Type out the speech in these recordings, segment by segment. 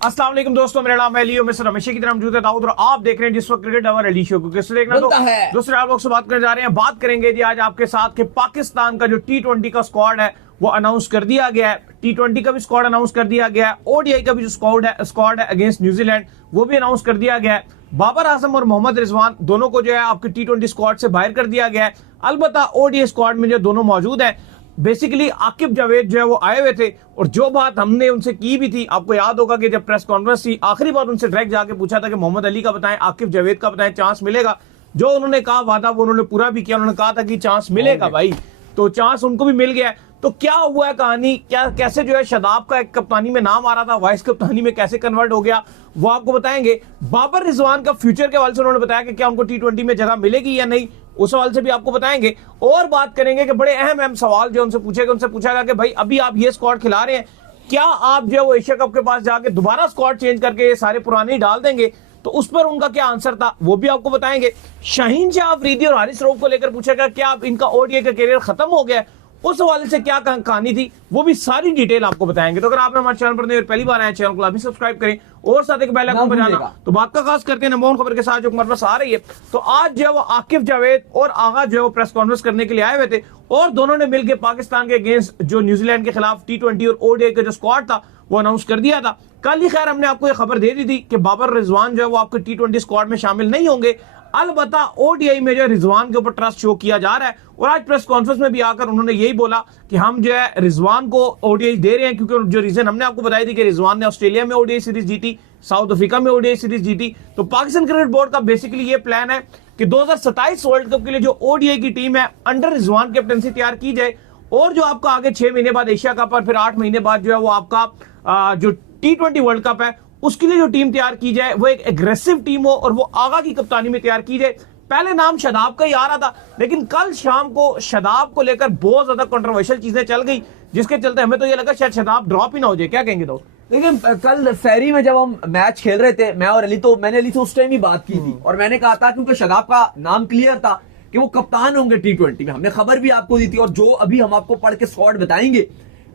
अस्सलाम वालेकुम दोस्तों, मेरा नाम है लियो, मिस्टर हमेशा की तरह मौजूद है दाऊद और आप देख रहे हैं जिस वक्त क्रिकेट अवर अली शो को किससे देखना तो दूसरे आप लोग से बात करने जा रहे हैं। बात करेंगे जी आज आपके साथ कि पाकिस्तान का जो T20 का स्क्वाड है वो अनाउंस कर दिया गया है। T20 का भी स्क्वाड अनाउंस कर दिया गया है। ओडीआई का भी जो स्क्वाड है अगेंस्ट न्यूजीलैंड वो भी अनाउंस कर दिया गया है। बाबर आजम और मोहम्मद रिजवान दोनों को जो है आपके T20 स्क्वाड से बाहर कर दिया गया है। अलबत्ता ओडीआई स्क्वाड में जो दोनों मौजूद हैं, बेसिकली आकिब जावेद जो है वो आए हुए थे और जो बात हमने उनसे की भी थी, आपको याद होगा कि जब प्रेस कॉन्फ्रेंस थी आखिरी बार उनसे डायरेक्ट जाके पूछा था कि मोहम्मद अली का बताएं, आकिब जावेद का बताएं, चांस मिलेगा। जो उन्होंने कहा वादा वो उन्होंने पूरा भी किया। उन्होंने कहा था कि चांस मिलेगा भाई, तो चांस उनको भी मिल गया। तो क्या हुआ है कहानी, क्या कैसे जो है शादाब का एक कप्तानी में नाम आ रहा था वाइस कप्तानी में कैसे कन्वर्ट हो गया वो आपको बताएंगे। बाबर रिजवान का फ्यूचर के हवाले से उन्होंने बताया कि क्या उनको T20 में जगह मिलेगी या नहीं, उस सवाल से भी आपको बताएंगे। और बात करेंगे कि बड़े अहम सवाल जो उनसे पूछेगा, उनसे पूछा गया कि भाई अभी आप ये स्क्वाड खिला रहे हैं, क्या आप जो है वो एशिया कप के पास जाके दोबारा स्क्वाड चेंज करके ये सारे पुराने ही डाल देंगे? तो उस पर उनका क्या आंसर था वो भी आपको बताएंगे। शाहीन शाह अफरीदी और हारिस रऊफ को लेकर पूछा गया क्या आप इनका ओडीआई का करियर खत्म हो गया, उस हवाले से क्या कहानी थी वो भी सारी डिटेल आपको बताएंगे। तो अगर आपने हमारे चैनल पर पहली बार आए चैनल को अभी सब्सक्राइब करें और साथ एक बेल आइकन बजाना। तो बात का खास करते हैं नंबर 1 खबर के साथ जो हमारे पास आ रही है। तो आज जो है वो आकिब जावेद और आगा जो है वो प्रेस कॉन्फ्रेंस करने के लिए आए हुए थे और दोनों ने मिलकर पाकिस्तान के अगेंस्ट जो न्यूजीलैंड के खिलाफ T20 और ओडीआई का जो स्क्वाड था वो अनाउंस कर दिया था। कल ही खैर हमने आपको ये खबर दे दी थी कि बाबर रिजवान जो है वो आपके T20 स्क्वाड में शामिल नहीं होंगे। अलबत्ता ओडीआई में जो रिजवान के ऊपर ट्रस्ट शो किया जा रहा है और आज प्रेस कॉन्फ्रेंस में भी आकर उन्होंने यही बोला कि हम जो है रिजवान को ओडीआई दे रहे हैं, क्योंकि जो रीजन हमने आपको बताई थी कि रिजवान ने ऑस्ट्रेलिया में ओडीआई सीरीज जीती, साउथ अफ्रीका में ओडीआई सीरीज जीती। तो पाकिस्तान क्रिकेट बोर्ड का बेसिकली ये प्लान है कि 2027 वर्ल्ड कप के लिए जो ओडीआई की टीम है अंडर रिजवान कैप्टनसी तैयार की जाए और जो आपका आगे 6 महीने बाद एशिया कप और फिर 8 महीने बाद जो है वो आपका जो T20 वर्ल्ड कप है उसके लिए जो टीम तैयार की जाए वो एक एग्रेसिव टीम हो और वो आगा की कप्तानी में तैयार की जाए। पहले नाम शादाब का ही आ रहा था, लेकिन कल शाम को शादाब को लेकर बहुत ज्यादा कंट्रोवर्शियल चीजें चल गई, जिसके चलते हमें तो ये लगा शायद शादाब ड्रॉप ही ना हो जाए। क्या कहेंगे? तो लेकिन कल फेरी में जब हम मैच खेल रहे थे मैं और अली, तो मैंने अली से उस टाइम ही बात की थी और मैंने कहा था क्योंकि शादाब का नाम क्लियर था कि वो कप्तान होंगे T20 में। हमने खबर भी आपको दी थी और जो अभी हम आपको पढ़ के स्क्वाड बताएंगे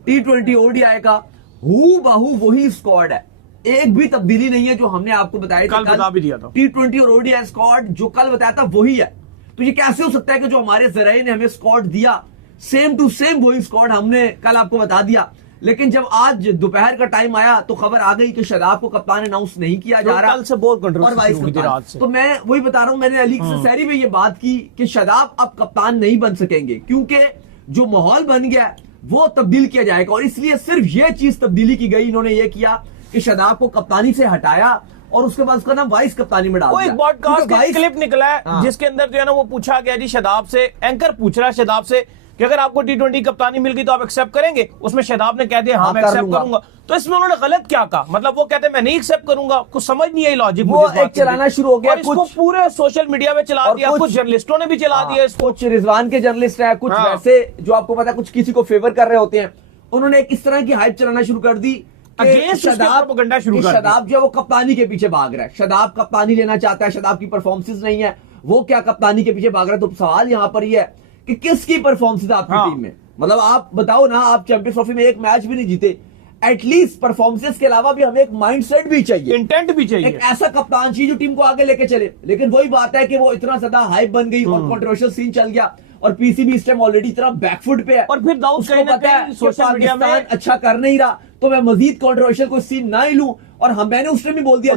T20 ओडीआई का हूबहू वही स्क्वाड है, एक भी तब्दीली नहीं है जो हमने आपको बताया कल बता भी दिया था। T20 और ओडीआई स्क्वाड जो कल बताया था वही है। तो ये कैसे हो सकता है कि जो हमारे जराये ने हमें स्क्वाड दिया सेम टू सेम वही स्क्वाड हमने कल आपको बता दिया, लेकिन जब आज दोपहर का टाइम आया तो खबर आ गई कि शादाब को कप्तान अनाउंस नहीं किया जा रहा। कल से बहुत कंट्रोवर्सी। तो मैं वही बता रहा हूं, मैंने अली से सहरी में ये बात की कि शादाब अब कप्तान नहीं बन सकेंगे क्योंकि जो माहौल बन गया वो तब्दील किया जाएगा और इसलिए सिर्फ ये चीज तब्दीली की गई। इन्होंने ये किया कि शादाब को कप्तानी से हटाया और उसके बाद उसका नाम वाइस कप्तानी में डाल दिया। वो एक पॉडकास्ट का क्लिप निकला है जिसके अंदर जो है ना वो पूछा गया जी शादाब से, एंकर पूछ रहा है शादाब से कि अगर आपको T20 कप्तानी मिल गई तो आप एक्सेप्ट करेंगे? उसमें शादाब ने कह दिया हाँ मैं एक्सेप्ट करूंगा। तो इसमें उन्होंने गलत क्या कहा? मतलब वो कहते हैं मैं नहीं एक्सेप्ट करूंगा, कुछ समझ नहीं आई लॉजिक। वो एक चलाना शुरू हो गया, कुछ पूरे सोशल मीडिया में चला दिया, कुछ जर्नलिस्टों ने भी चला दिया, कुछ रिजवान के जर्नलिस्ट है, कुछ वैसे जो आपको पता कुछ किसी को फेवर कर रहे होते हैं, उन्होंने एक इस तरह की हाइप चलाना शुरू कर दी। शादाब जो वो कप्तानी के पीछे भाग रहा है, शादाब कप्तानी लेना चाहता है, शादाब की परफॉर्मेंस नहीं है, वो क्या कप्तानी के पीछे भाग रहा है। तो सवाल यहां पर ये है कि किसकी परफॉर्मेंस है आपकी टीम में? मतलब आप बताओ ना, आप चैंपियंस ट्रॉफी में एक मैच भी नहीं जीते, एटलीस्ट परफॉर्मेंस के अलावा भी हमें एक माइंडसेट भी चाहिए, इंटेंट भी चाहिए, एक ऐसा कप्तान चाहिए जो टीम को आगे लेके चले। लेकिन वही बात है कि वो इतना ज्यादा हाइप बन गई और कंट्रोवर्शियल सीन चल गया और पीसीबी इस टाइम ऑलरेडी इतना बैकफुट पे है और फिर दाऊद कहीं ना कहीं सोशल मीडिया में अच्छा कर नहीं रहा, तो मैं मजीद कंट्रोवर्शियल कोई सीन ना ही लूं। और मैंने उस टाइम भी बोल दिया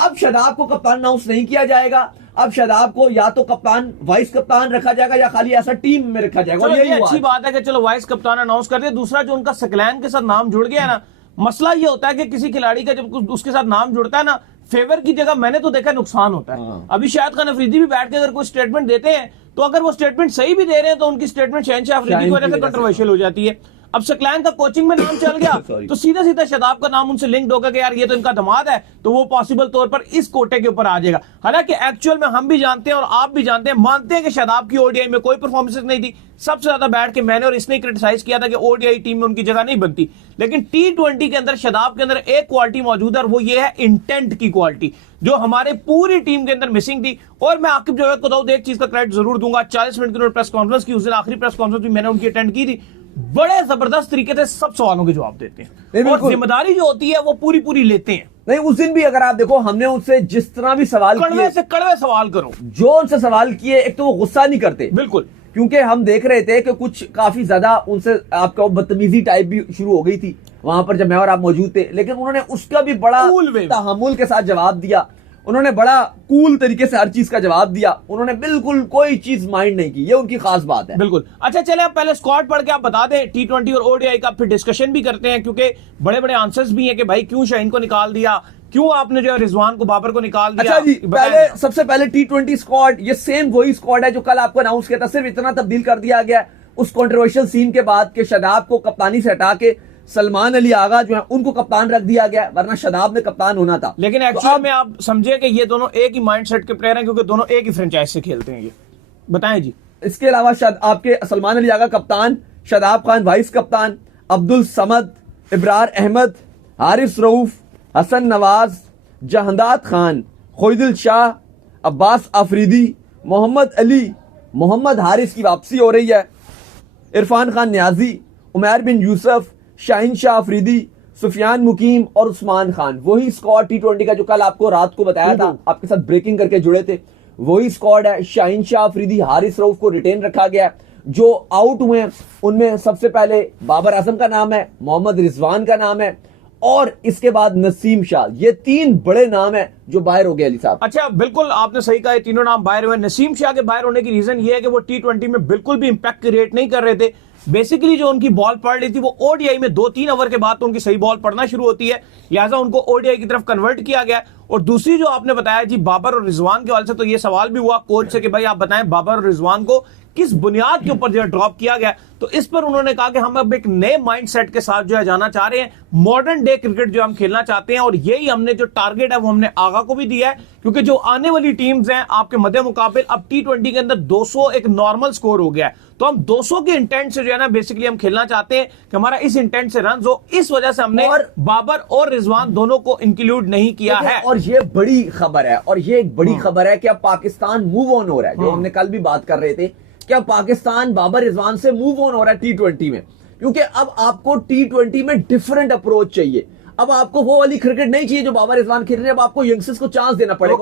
अब शादाब को कप्तान अनाउंस नहीं किया जाएगा, अब शादाब को या तो कप्तान वाइस कप्तान रखा जाएगा या खाली ऐसा टीम में रखा जाएगा। और ये अच्छी बात है कि चलो वाइस कप्तान अनाउंस कर दिया। दूसरा जो उनका सकलैन के साथ नाम जुड़ गया ना, मसला ये होता है कि किसी खिलाड़ी का जब उसके साथ नाम जुड़ता है ना, फेवर की जगह मैंने तो देखा नुकसान होता है। अभी शाहिद खान अफरीदी भी बैठ के अगर कोई स्टेटमेंट देते हैं तो अगर वो स्टेटमेंट सही भी दे रहे हैं तो उनकी स्टेटमेंट शहनशाह अफरीदी की वजह से कंट्रोवर्शियल हो जाती है। अब सकलैन का कोचिंग में नाम चल गया तो सीधा सीधा शादाब का नाम उनसे लिंक्ड होगा कि यार ये तो इनका दमाद है, तो वो पॉसिबल तौर पर इस कोटे के ऊपर आ जाएगा। हालांकि एक्चुअल में हम भी जानते हैं और आप भी जानते हैं, मानते हैं कि शादाब की ओडीआई में कोई परफॉर्मेंस नहीं थी। सबसे ज्यादा बैठ के मैंने और इसने क्रिटिसाइज किया था कि ओडीआई टीम में उनकी जगह नहीं बनती, लेकिन T20 के अंदर शादाब के अंदर एक क्वालिटी मौजूद है और वो ये है इंटेंट की क्वालिटी, जो हमारे पूरी टीम के अंदर मिसिंग थी। और मैं आकिब जावेद को एक चीज का क्रेडिट जरूर दूंगा, 40 मिनट की प्रेस कॉन्फ्रेंस की, उस दिन आखिरी प्रेस कॉन्फ्रेंस भी मैंने उनकी अटेंड की थी। बड़े जबरदस्त तरीके से सब सवालों के जवाब देते हैं और जिम्मेदारी जो होती है वो पूरी पूरी लेते हैं। नहीं, उस दिन भी अगर आप देखो, हमने उनसे जिस तरह भी सवाल किए, कड़वे से कड़वे सवाल करो, जो उनसे सवाल किए, एक तो वो गुस्सा नहीं करते बिल्कुल, क्योंकि हम देख रहे थे कि कुछ काफी ज्यादा उनसे आपका बदतमीजी टाइप भी शुरू हो गई थी वहां पर जब मैं और आप मौजूद थे, लेकिन उन्होंने उसका भी बड़ा तहम्मुल के साथ जवाब दिया। उन्होंने बड़ा कूल तरीके से हर चीज का जवाब दिया। उन्होंने बिल्कुल कोई चीज माइंड नहीं की, ये उनकी खास बात है। बिल्कुल। अच्छा चले आप पहले स्क्वाड पढ़ के आप बता दें T20 और ODI का, फिर डिस्कशन भी करते हैं, क्योंकि बड़े बड़े आंसर्स भी हैं कि भाई क्यों शाहीन को निकाल दिया, क्यों आपने जो है रिजवान को, बाबर को निकाल दिया। अच्छा जी, पहले सबसे पहले T20 स्क्वाड, ये सेम वही स्क्वाड है जो कल आपको अनाउंस किया था, सिर्फ इतना तब्दील कर दिया गया उस कंट्रोवर्शियल सीन के बाद कि शादाब को कप्तानी से हटा के सलमान अली आगा जो है उनको कप्तान रख दिया गया, वरना शादाब ने कप्तान होना था। लेकिन एक्चुअली में आप समझे कि ये दोनों एक ही माइंडसेट के प्लेयर हैं, क्योंकि दोनों एक ही फ्रेंचाइज से खेलते हैं। ये बताएं जी। इसके अलावा आपके सलमान अली आगा कप्तान, शादाब खान वाइस कप्तान, अब्दुल समद, इब्रार अहमद, हारिस रऊफ, हसन नवाज, जहांदाद खान, खोइदुल शाह, अब्बास आफरीदी, मोहम्मद अली, मोहम्मद हारिस की वापसी हो रही है, इरफान खान न्याजी, उमैर बिन यूसुफ, शाहीन शाह अफरीदी, सुफियान मुकीम और उस्मान खान। वही स्क्वाड T20 का जो कल आपको रात को बताया था, आपके साथ ब्रेकिंग करके जुड़े थे, वही स्क्वाड है। शाहीन शाह अफरीदी, हारिस रऊफ को रिटेन रखा गया। जो आउट हुए हैं उनमें सबसे पहले बाबर आजम का नाम है, मोहम्मद रिजवान का नाम है और इसके बाद नसीम शाह। ये तीन बड़े नाम है जो बाहर हो गए अली साहब। अच्छा बिल्कुल आपने सही कहा, तीनों नाम बाहर हुए। नसीम शाह के बाहर होने की रीजन ये है कि वो T20 में बिल्कुल भी इंपैक्ट क्रिएट नहीं कर रहे थे। बेसिकली जो उनकी बॉल पड़ रही थी वो ODI में 2-3 ओवर के बाद तो उनकी सही बॉल पड़ना शुरू होती है, लिहाजा उनको ODI की तरफ कन्वर्ट किया गया। और दूसरी जो आपने बताया जी बाबर और रिजवान के हवाले से, तो ये सवाल भी हुआ कोच से कि भाई आप बताएं बाबर और रिजवान को किस बुनियाद के ऊपर जो है ड्रॉप किया गया। तो इस पर उन्होंने कहा कि हम अब एक नए माइंडसेट के साथ जो है जाना चाह रहे हैं, मॉडर्न डे क्रिकेट जो हम खेलना चाहते हैं, और यही हमने जो टारगेट है वो हमने आगा को भी दिया है, क्योंकि जो आने वाली टीम्स हैं आपके मध्य मुकाबिल अब T20 के अंदर 200 एक नॉर्मल स्कोर हो गया है। तो हम 200 के इंटेंट से जो है ना बेसिकली हम खेलना चाहते हैं कि हमारा इस इंटेंट से रन हो, इस वजह से हमने बाबर और रिजवान दोनों को इंक्लूड नहीं किया है। और ये बड़ी खबर है, और ये एक बड़ी खबर है कि अब पाकिस्तान मूव ऑन हो रहा है, जो हमने कल भी बात कर रहे थे क्या पाकिस्तान बाबर रिजवान से मूव ऑन हो रहा है T20 में, क्योंकि अब आपको T20 में डिफरेंट अप्रोच चाहिए। अब आपको वो वाली क्रिकेट नहीं चाहिए जो बाबर रिजवान खेल रहे हैं, अब आपको यंगस्टर्स को चांस देना पड़ेगा।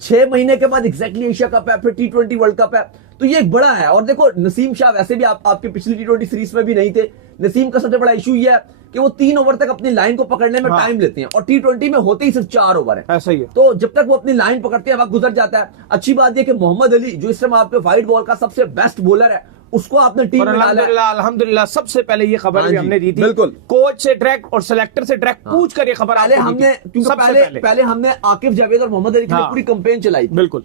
6 महीने के बाद एग्जैक्टली एशिया कप है, फिर T20 वर्ल्ड कप है, तो ये एक बड़ा है। और देखो नसीम शाह वैसे भी आपके पिछली T20 सीरीज में भी नहीं थे। नसीम का सबसे बड़ा इशू ये है कि वो 3 ओवर तक अपनी लाइन को पकड़ने में टाइम लेते हैं, और T20 में होते ही सिर्फ 4 ओवर है। ऐसा ही है। तो जब तक वो अपनी लाइन पकड़ते हैं वक्त गुजर जाता है। अच्छी बात यह कि मोहम्मद अली जो इस समय आपके वाइड बॉल का सबसे बेस्ट बॉलर है, उसको आपने टीम में डाला है। अल्हम्दुलिल्लाह सबसे पहले ये खबर भी हमने दी थी, बिल्कुल कोच से डायरेक्ट और सिलेक्टर से डायरेक्ट पूछ कर ये खबर पहले हमने आकिब जावेद और मोहम्मद अली के लिए पूरी कंपेन चलाई थी। बिल्कुल,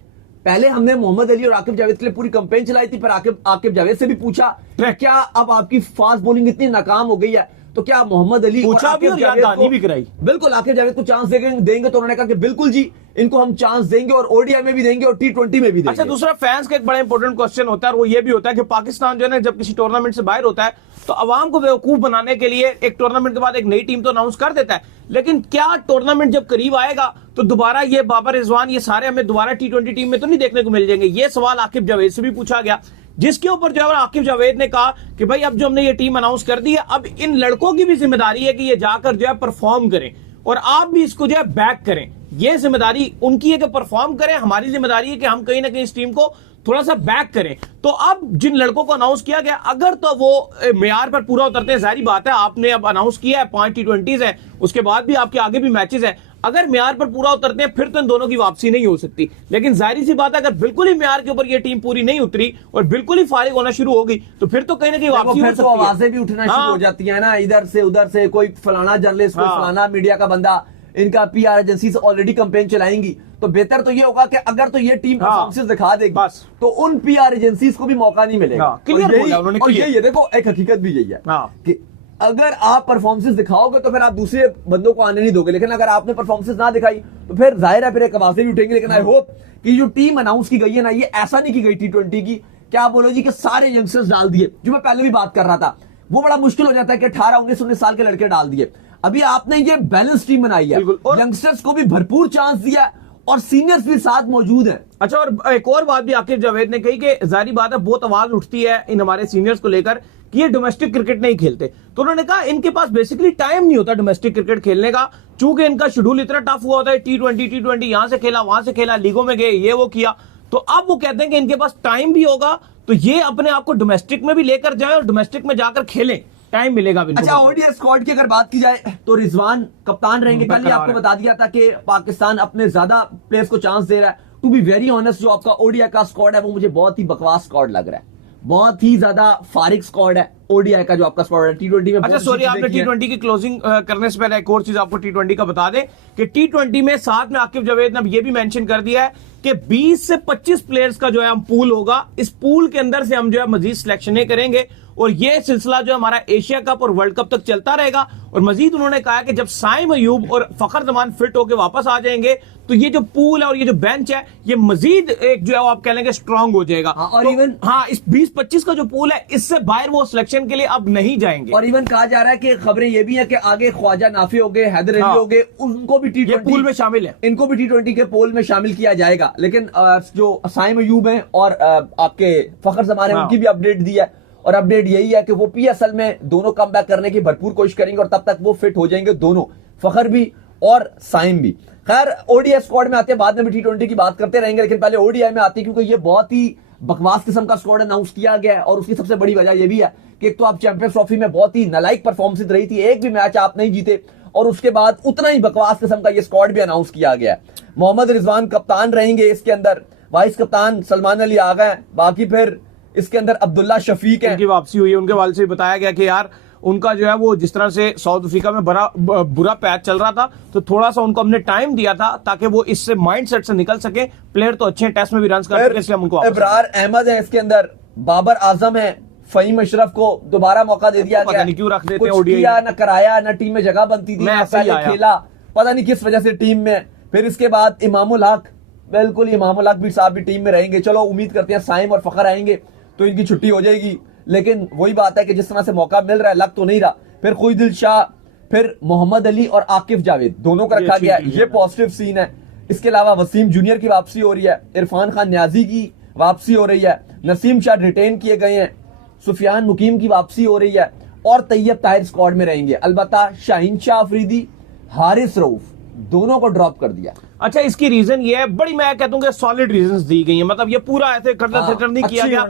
पहले हमने मोहम्मद अली और आकिब जावेद के लिए पूरी कंपेन चलाई थी, पर आकिब जावेद से भी पूछा क्या अब आपकी फास्ट बॉलिंग इतनी नाकाम हो गई है तो क्या मोहम्मद अली पूछा भी और याददानी भी कराई। बिल्कुल आकिब जावेद को चांस देंगे, तो उन्होंने कहा कि बिल्कुल जी इनको हम चांस देंगे, और ODI में भी देंगे और T20 में भी देंगे। अच्छा दूसरा फैंस का एक बड़ा इंपॉर्टेंट क्वेश्चन होता है, और वो ये भी होता है कि पाकिस्तान जो है ना जब किसी टूर्नामेंट से बाहर होता है तो अवाम को बेवकूफ बनाने के लिए एक टूर्नामेंट के बाद एक नई टीम तो अनाउंस कर देता है, लेकिन क्या टूर्नामेंट जब करीब आएगा तो दोबारा ये बाबर रिजवान ये सारे हमें दोबारा T20 टीम में तो नहीं देखने को मिल जाएंगे। ये सवाल आकिब जावेद से भी पूछा गया, जिसके ऊपर जो है आकिब जावेद ने कहा कि भाई अब जो हमने ये टीम अनाउंस कर दी है, अब इन लड़कों की भी जिम्मेदारी है कि ये जाकर जो है परफॉर्म करें, और आप भी इसको जो है बैक करें। ये जिम्मेदारी उनकी है कि परफॉर्म करें, हमारी जिम्मेदारी है कि हम कहीं ना कहीं इस टीम को थोड़ा सा बैक करें। तो अब जिन लड़कों को अनाउंस किया गया, अगर तो वो मेयार पर पूरा उतरते हैं, जाहिर बात है आपने अब अनाउंस किया है 5 T20s है, उसके बाद भी आपके आगे भी मैचेस हैं, अगर म्यार पर पूरा उतरते हैं फिर तो इन दोनों की वापसी नहीं हो सकती। लेकिन जाहिर सी बात है अगर बिल्कुल ही म्यार के ऊपर ये टीम पूरी नहीं उतरी और बिल्कुल ही फारिग होना शुरू हो गई तो फिर तो कहीं ना कहीं वापसी हो सकती है। आवाजें भी उठना शुरू हो जाती है ना, इधर से उधर से, कोई फलाना जर्नलिस्ट, कोई फलाना मीडिया का बंदा, इनका PR एजेंसी से ऑलरेडी कैंपेन चलाएंगी। तो बेहतर तो ये होगा कि अगर तो ये टीम परफॉर्मेंस दिखा देगी बस, तो उन PR एजेंसीज को भी मौका नहीं मिलेगा। और ये देखो एक हकीकत भी यही है कि अगर आप परफॉर्मेंस दिखाओगे तो फिर आप दूसरे बंदों को आने नहीं दोगे, लेकिन अगर आपने परफॉर्मेंस ना दिखाई तो फिर जाहिर है फिर एक आवाजें भी उठेंगी। लेकिन आई होप कि जो टीम अनाउंस की गई है ना, ये ऐसा नहीं की गई T20 की क्या आप बोलो जी कि सारे यंगस्टर्स डाल दिए, जो मैं पहले भी बात कर रहा था। वो बड़ा मुश्किल हो जाता है कि 18, 19, 19 साल के लड़के डाल दिए। अभी आपने ये बैलेंस टीम बनाई है, यंगस्टर्स को भी भरपूर चांस दिया और सीनियर्स भी साथ मौजूद हैं। अच्छा, और एक और बात भी आकिब जावेद ने कही कि जाहिर बात है बहुत आवाज उठती है इन हमारे सीनियर्स को लेकर कि ये डोमेस्टिक क्रिकेट नहीं खेलते, तो उन्होंने कहा इनके पास बेसिकली टाइम नहीं होता डोमेस्टिक क्रिकेट खेलने का, चूंकि इनका शेड्यूल इतना टफ हुआ होता है, T20 यहां से खेला वहां से खेला, लीगों में गए, ये वो किया, तो अब वो कहते हैं कि इनके पास टाइम भी होगा तो ये अपने आप को डोमेस्टिक में भी लेकर जाए और डोमेस्टिक में जाकर खेलें, टाइम मिलेगा भी। अच्छा, ओडीआई स्क्वाड की अगर बात की जाए तो रिजवान कप्तान रहेंगे। कल ही आपको बता दिया था कि पाकिस्तान अपने ज्यादा प्लेयर्स को चांस दे रहा है। टू बी वेरी ऑनेस्ट, जो आपका ओडीआई का स्क्वाड है वो मुझे बहुत ही बकवास स्क्वाड लग रहा है, बहुत ही ज्यादा फारिग स्क्वाड है ओडीआई का जो आपका स्क्वाड है। T20 में अच्छा सॉरी, आपने T20 की क्लोजिंग करने से पहले एक और चीज आपको T20 का बता दें कि T20 में साथ में आकिब जावेद ने ये भी मेंशन कर दिया है कि 20 से 25 प्लेयर्स का जो है हम पूल होगा, इस पूल के अंदर से हम जो है मजीद सिलेक्शनें करेंगे और ये सिलसिला जो हमारा एशिया कप और वर्ल्ड कप तक चलता रहेगा। और मजीद उन्होंने कहा कि जब साइम अयूब और फखर जमान फिट होकर वापस आ जाएंगे तो ये जो पूल है और ये जो बेंच है ये मजीद एक जो है वो आप कह लेंगे स्ट्रांग हो जाएगा। और तो, इवन इस 20-25 का जो पूल है इससे बाहर वो सिलेक्शन के लिए अब नहीं जाएंगे। और इवन कहा जा रहा है कि खबरें ये भी है कि आगे ख्वाजा नाफी हो गए, हैदर अली हो गए, उनको भी T20 पूल में शामिल है, इनको भी T20 के पोल में शामिल किया जाएगा। लेकिन जो साइम अयूब है और आपके फखर जमान है उनकी भी अपडेट दी है और अपडेट यही है कि वो PSL में दोनों कम बैक करने की भरपूर कोशिश करेंगे और तब तक वो फिट हो जाएंगे दोनों, फखर भी और साइम भी। खैर ओडीआई स्क्वाड में आते हैं, बाद में भी T20 की बात करते रहेंगे, लेकिन पहले ओडीआई में आते हैं क्योंकि ये बहुत ही बकवास किस्म का स्क्वाड अनाउंस किया गया है। और उसकी सबसे बड़ी वजह यह भी है कि एक तो आप चैंपियंस ट्रॉफी में बहुत ही नालायक परफॉर्मेंस रही थी, एक भी मैच आप नहीं जीते, और उसके बाद उतना ही बकवास किस्म का ये स्क्वाड भी अनाउंस किया गया है। मोहम्मद रिजवान कप्तान रहेंगे, इसके अंदर वाइस कप्तान सलमान अली आ गए, बाकी फिर इसके अंदर अब्दुल्ला शफीक है, उनकी वापसी हुई है। उनके वाले से बताया गया कि यार उनका जो है वो जिस तरह से साउथ अफ्रीका में बुरा पैच चल रहा था तो थोड़ा सा उनको हमने टाइम दिया था ताकि वो इससे माइंडसेट से निकल सके। प्लेयर तो अच्छे टेस्ट में भी रन कर चुके, इसलिए हम उनको इब्रार अहमद है, इसके अंदर बाबर आजम है, फहीम अशरफ को दोबारा मौका दे दिया गया, पता नहीं क्यों रख देते कुछ किया न कराया, न टीम में जगह बनती थी, पहले खेला पता नहीं किस वजह से टीम में। फिर इसके बाद इमामुल हक, बिल्कुल इमामुल हक भी साहब भी टीम में रहेंगे। चलो उम्मीद करते हैं साइम और फखर आएंगे तो इनकी छुट्टी हो जाएगी, लेकिन वही बात है कि जिस तरह से मौका मिल रहा है लग तो नहीं रहा। फिर खुईदिल शाह, फिर मोहम्मद अली और आकिफ जावेद दोनों को रखा गया, ये पॉजिटिव सीन है। इसके अलावा वसीम जूनियर की वापसी हो रही है, इरफान खान न्याजी की वापसी हो रही है, नसीम शाह रिटेन किए गए हैं, सुफियान मुकीम की वापसी हो रही है और तैयब ताहिर स्क्वाड में रहेंगे। अलबत्ता शाहीन शाह अफरीदी, हारिस रऊफ दोनों को ड्रॉप कर दिया। अच्छा, इसकी रीजन ये है, बड़ी मैं कहता हूं कि सॉलिड रीजंस दी गई है, मतलब ये पूरा ऐसे खटर नहीं किया गया।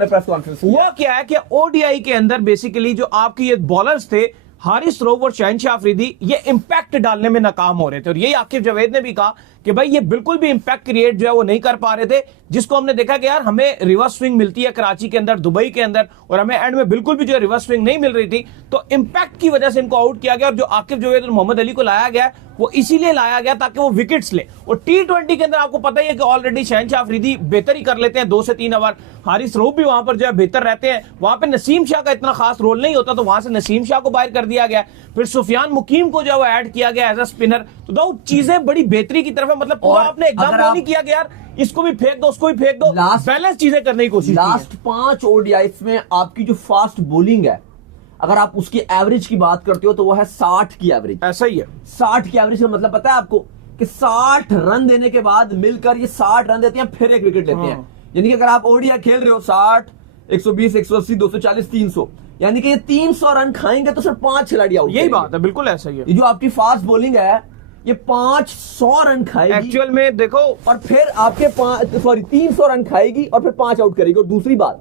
वो क्या है कि ओडीआई के अंदर बेसिकली जो आपके ये बॉलर्स थे हारिस रऊफ और शाहीन शाह अफरीदी, ये इंपैक्ट डालने में नाकाम हो रहे थे। और यही आकिब जावेद ने भी कहा कि भाई ये बिल्कुल भी इंपैक्ट क्रिएट जो है वो नहीं कर पा रहे थे, जिसको हमने देखा कि यार हमें रिवर्स स्विंग मिलती है कराची के अंदर, दुबई के अंदर, और हमें एंड में बिल्कुल भी जो है रिवर्स स्विंग नहीं मिल रही थी। तो इंपैक्ट की वजह से इनको आउट किया गया और जो आकिब जावेद और मोहम्मद अली को लाया गया वो इसीलिए लाया गया ताकि वो विकेट्स ले। और T20 के अंदर आपको पता ही है कि ऑलरेडी शाहीन शाह अफरीदी बेहतर ही कर लेते हैं 2 से 3 ओवर, हारिस रऊफ भी वहां पर जो है बेहतर रहते हैं, वहां पे नसीम शाह का इतना खास रोल नहीं होता, तो वहां से नसीम शाह को बाहर कर दिया गया। फिर सुफियान मुकीम को जो है वो ऐड किया गया एज अ स्पिनर। तो दो चीजें बड़ी बेहतरी की तरफ है, मतलब पूरा आपने एकदम नहीं किया कि यार इसको भी फेंक दो उसको भी फेंक दो, बैलेंस चीजें करने की कोशिश। लास्ट 5 ओडीआईस में आपकी जो फास्ट बॉलिंग है, अगर आप उसकी एवरेज की बात करते हो तो वो है 60 की एवरेज। ऐसा ही है, 60 की एवरेज का मतलब पता है आपको कि 60 रन देने के बाद मिलकर ये 60 रन देते हैं, फिर एक विकेट लेते हैं। यानी कि अगर आप ओडीआई खेल रहे हो 60, 120, 180, 240, 300, यानी कि ये 300 रन खाएंगे तो सिर्फ 5 खिलाड़ी आउट। यही बात है, बिल्कुल ऐसा ही है। ये जो आपकी फास्ट बॉलिंग है ये 500 रन खाएगी एक्चुअल में, देखो, और फिर आपके 300 रन खाएगी और फिर 5 आउट करेगी। और दूसरी बात,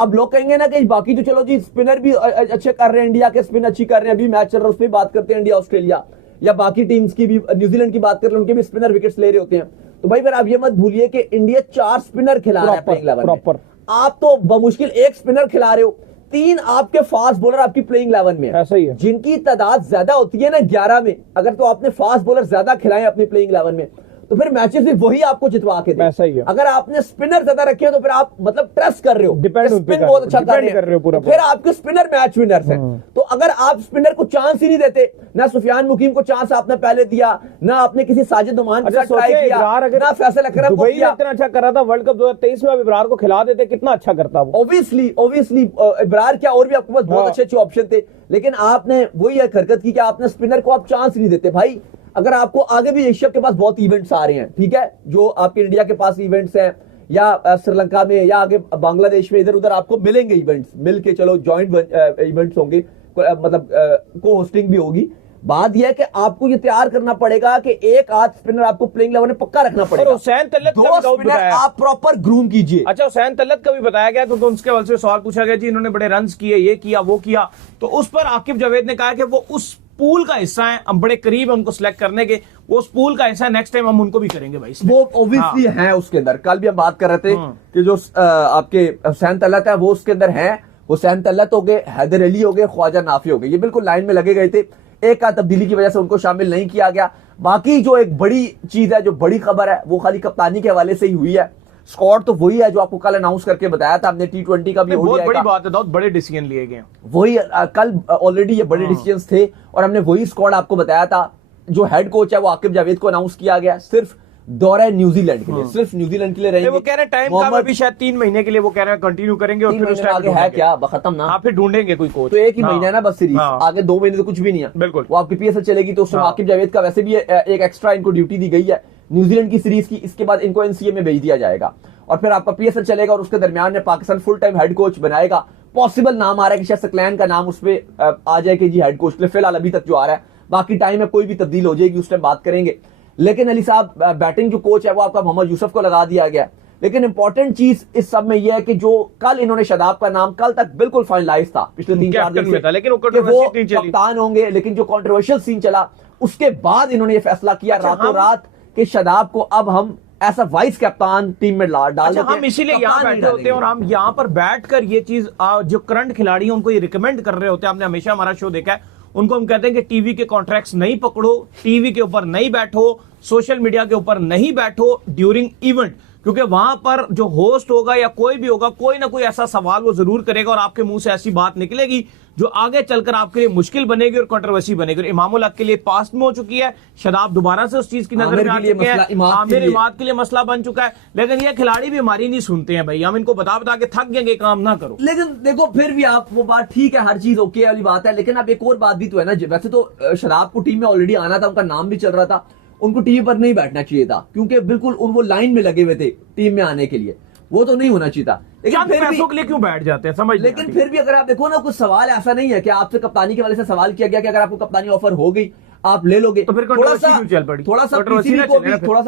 अब लोग कहेंगे ना कि बाकी तो चलो जी स्पिनर भी अच्छे कर रहे हैं, इंडिया के स्पिन अच्छी कर रहे हैं, अभी मैच चल रहा है उस पर बात करते हैं, इंडिया ऑस्ट्रेलिया या बाकी टीम्स की भी, न्यूजीलैंड की बात कर रहे हैं, उनके भी स्पिनर विकेट्स ले रहे होते हैं। तो भाई फिर आप ये मत भूलिए कि इंडिया 4 स्पिनर खिला रहा है प्लेइंग 11 में, आप तो बमुश्किल 1 स्पिनर खिला रहे हो, 3 आपके फास्ट बॉलर आपकी प्लेइंग 11 में, ऐसा ही है। जिनकी तादाद ज्यादा होती है ना 11 में, अगर तो आपने फास्ट बॉलर ज्यादा खिलाए अपनी प्लेइंग 11 में तो फिर मैचेस भी वही आपको जितवा के ऐसा ही है। अगर आपने स्पिनर ज्यादा रखे हो तो फिर आप मतलब ट्रस्ट कर रहे हो, स्पिन बहुत अच्छा कर रहे हो पूरा, फिर आपके स्पिनर मैच विनर्स हैं। तो अगर आप स्पिनर को चांस ही नहीं देते, ना सुफियान मुकीम को चांस आपने पहले दिया, ना आपने किसी साजिद उमान के साथ ट्राई किया, ना फैसल अकरम को किया। इतना अच्छा कर रहा था वर्ल्ड कप 2023 में, इब्रार को खिला देते कितना अच्छा करता वो। ऑब्वियसली इब्रार क्या, और भी आपके पास बहुत अच्छे ऑप्शन थे, लेकिन आपने वही हरकत की कि आपने स्पिनर को आप चांस नहीं देते। भाई अगर आपको आगे भी एशिया के पास बहुत इवेंट्स आ रहे हैं, ठीक है, जो आपके इंडिया के पास इवेंट्स हैं या श्रीलंका में या आगे बांग्लादेश में, इधर उधर आपको मिलेंगे इवेंट्स, मिल के चलो जॉइंट इवेंट्स होंगे, मतलब को होस्टिंग भी होगी। बात यह है कि आपको ये तैयार करना पड़ेगा कि एक आध स्पिनर आपको प्लेइंग 11 में पक्का रखना पड़ेगा। हुसैन तलत का भी डाउट बताया, आप प्रॉपर ग्रूम कीजिए। अच्छा, हुसैन तलत का भी बताया गया, तो उसके हवाले से सवाल पूछा गया जी इन्होंने बड़े रन्स किए, ये किया वो किया, तो उस पर आकिब जावेद ने कहा कि वो उस पूल का हिस्सा है, हम बड़े करीब हैं उनको सिलेक्ट करने के, वो उस पूल का हिस्सा है, नेक्स्ट टाइम हम उनको भी करेंगे भाई। वो ऑब्वियसली है उसके अंदर। कल भी हम बात कर रहे थे कि जो आपके हुसैन तलत है वो उसके अंदर है। हुसैन तलत हो गए, हैदर अली हो गए, ख्वाजा नाफी हो गए, ये बिल्कुल लाइन में लगे गए थे। एक का तब्दीली की वजह से उनको शामिल नहीं किया गया। बाकी जो एक बड़ी चीज है, जो बड़ी खबर है, वो खाली कप्तानी के हवाले से ही हुई है। स्क्वाड तो वही है जो आपको कल अनाउंस करके बताया था हमने, T20 का भी। बहुत बड़ी बात है, बहुत बड़े डिसीजन लिए गए, वही कल ऑलरेडी ये बड़े डिसीजन थे और हमने वही स्क्वाड आपको बताया था। जो हेड कोच है वो आकिब जावेद को अनाउंस किया गया सिर्फ दौरे न्यूजीलैंड के लिए, सिर्फ न्यूजीलैंड के लिए रहेंगे। वो कह रहे हैं टाइम कम अभी शायद 3 महीने के लिए, वो कह रहे हैं कंटिन्यू करेंगे और फिर उस टाइम आगे है क्या खत्म ना, फिर ढूंढेंगे कोई कोच। तो एक ही महीना है ना बस सीरीज, आगे 2 महीने तो कुछ भी नहीं है। बिल्कुल, वो आपकी PSL चलेगी तो उसमें आकिब जावेद का वैसे भी एक एक्स्ट्रा इनको ड्यूटी दी गई है न्यूजीलैंड की सीरीज की। इसके बाद इनको NCA में भेज दिया जाएगा और फिर आपका PSL चलेगा और उसके दरमियान में Pakistan full time head coach बनाएगा। पॉसिबल नाम आ रहा है कि शायद सकलैन का नाम उसपे आ जाए कि जी हेड कोच के लिए, फिलहाल अभी तक जो आ रहा है। बाकी टाइम में कोई भी तब्दील हो जाएगी उस टाइम बात करेंगे। लेकिन अली साहब बैटिंग जो कोच है वो आपका मोहम्मद यूसुफ को लगा दिया गया। लेकिन इंपॉर्टेंट चीज इस सब में यह है कि जो कल इन्होंने शादाब का नाम कल तक बिल्कुल फाइनलाइज था, पिछले 3-4 दिन से, लेकिन वो कप्तान होंगे, लेकिन जो कंट्रोवर्शियल सीन चला उसके बाद इन्होंने ये फैसला किया रातों रात कि शादाब को अब हम ऐसा वाइस कप्तान टीम में डाल देते हैं। हम इसीलिए यहाँ बैठे होते हैं और हम यहाँ पर बैठकर ये चीज जो करंट खिलाड़ी हैं उनको ये रिकमेंड कर रहे होते हैं। हमने हमेशा हमारा शो देखा है, उनको हम कहते हैं कि टीवी के कॉन्ट्रैक्ट्स नहीं पकड़ो, टीवी के ऊपर नहीं बैठो, सोशल मीडिया के ऊपर नहीं बैठो ड्यूरिंग इवेंट, क्योंकि वहां पर जो होस्ट होगा या कोई भी होगा, कोई ना कोई ऐसा सवाल वो जरूर करेगा और आपके मुंह से ऐसी बात निकलेगी जो आगे चलकर आपके लिए मुश्किल बनेगी और कंट्रोवर्सी बनेगी। इमामुल हक के लिए पास्ट में हो चुकी है, शादाब दोबारा से उस चीज की नजर में आ चुके हैं, आमिर इमाद के लिए मसला बन चुका है। लेकिन ये खिलाड़ी भी हमारी नहीं सुनते हैं भाई, हम इनको बता बता के थक गए, काम ना करो। लेकिन देखो फिर भी आप वो बात ठीक है, हर चीज ओके वाली बात है, लेकिन अब एक और बात भी तो है ना। वैसे तो शादाब को टीम में ऑलरेडी आना था, उनका नाम भी चल रहा था, उनको टीवी पर नहीं बैठना चाहिए था क्योंकि बिल्कुल वो लाइन में लगे हुए थे टीम में आने के लिए, वो तो नहीं होना चाहिए था। लेकिन फिर पैसों के लिए क्यों बैठ जाते हैं समझ। लेकिन फिर भी अगर आप देखो ना, कुछ सवाल ऐसा नहीं है कि आपसे कप्तानी के वाले से सवाल किया गया कि अगर आपको कप्तानी ऑफर हो गई आप ले लोगे, तो फिर थोड़ा सा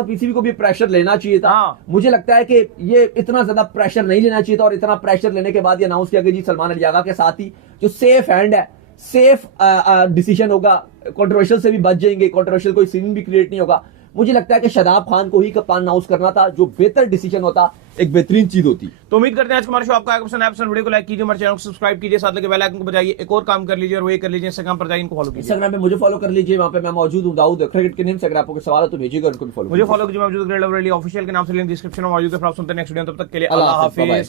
पीसीबी को भी प्रेशर लेना चाहिए था। मुझे लगता है कि ये इतना ज्यादा प्रेशर नहीं लेना चाहिए था और इतना प्रेशर लेने के बाद ये अनाउंस किया गया जी सलमान अली आगा के साथ ही जो सेफ हैंड है, सेफ डिसीजन होगा, कंट्रोवर्शियल से भी बच जाएंगे, कंट्रोवर्शियल कोई सीन भी क्रिएट नहीं होगा। मुझे लगता है कि शादाब खान को ही कप्तान अनाउंस करना था, जो बेहतर डिसीजन होता, एक बेहतरीन चीज होती। तो उम्मीद करते हैं आज हमारा शो आपका पसंद आया। वीडियो को लाइक कीजिए, हमारे चैनल को सब्सक्राइब कीजिए, साथ लगे बेल आइकन को बजाइए, एक और काम कर लीजिए और वो कर लीजिए इंस्टाग्राम पर जाइए, इनको फॉलो कीजिए। इंस्टाग्राम पे मुझे फॉलो कर लीजिए, वहां पे मैं मौजूद हूं दाऊद क्रिकेट के नेम से। अगर आपको कोई सवाल है तो भेजिएगा, उनको भी फॉलो मुझे फॉलो कीजिए, मौजूद ऑफिशियल के नाम से लिंक डिस्क्रिप्शन में मौजूद है। आप सुनते हैं नेक्स्ट वीडियो, तब तक के लिए अल्लाह हाफिज।